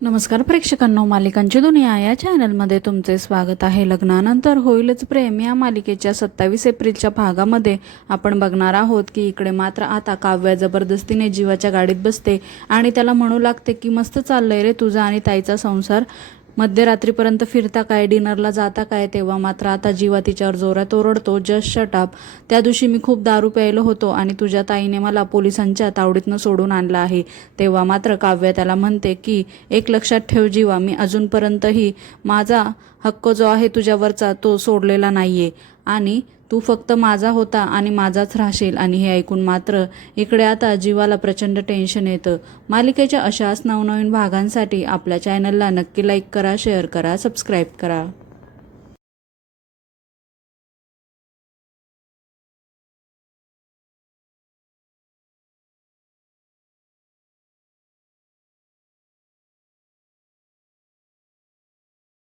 नमस्कार प्रेक्षकांनो मालिकांची दुनिया या चॅनलमध्ये तुमचे स्वागत आहे. लग्नानंतर होईलच प्रेम. या मालिकेच्या सत्तावीस एप्रिलच्या भागामध्ये आपण बघणार आहोत की इकडे मात्र आता काव्या जबरदस्तीने जीवाच्या गाडीत बसते आणि त्याला म्हणू लागते की मस्त चाललंय रे तुझा आणि ताईचा संसार. मध्यरात्रीपर्यंत फिरता काय डिनरला जाता काय तेव्हा मात्र आता जीवा तिच्यावर जोरात ओरडतो जस्ट शटाप त्या दिवशी मी खूप दारू प्यायलो होतो आणि तुझ्या ताईने मला पोलिसांच्या तावडीतनं सोडून आणलं आहे. तेव्हा मात्र काव्य त्याला म्हणते की एक लक्षात ठेव जीवा मी अजूनपर्यंतही माझा हक्क जो आहे तुझ्यावरचा तो सोडलेला नाहीये. आणि तू फक्त माझा होता आणि माझाच राहशील. आणि हे ऐकून मात्र इकडे आता जीवाला प्रचंड टेन्शन येतं. मालिकेच्या अशाच नवनवीन भागांसाठी आपल्या चॅनलला नक्की लाईक करा शेअर करा सबस्क्राईब करा.